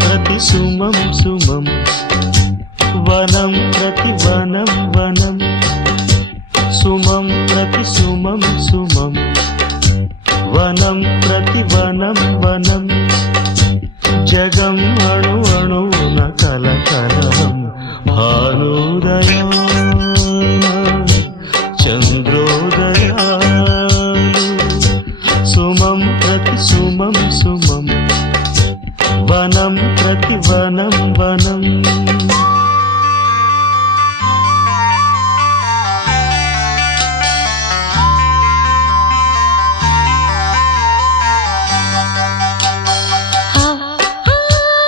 ప్రతి సుమం సుమం వనం ప్రతి వనం వనం సుమం ప్రతి సుమం సుమం వనం ప్రతి వనం వనం జగం అణు అణువున కలకలం భానుదయాన చంద్రోదయాలు సుమం ప్రతి సుమం సుమం వనం ప్రతి వనం వనం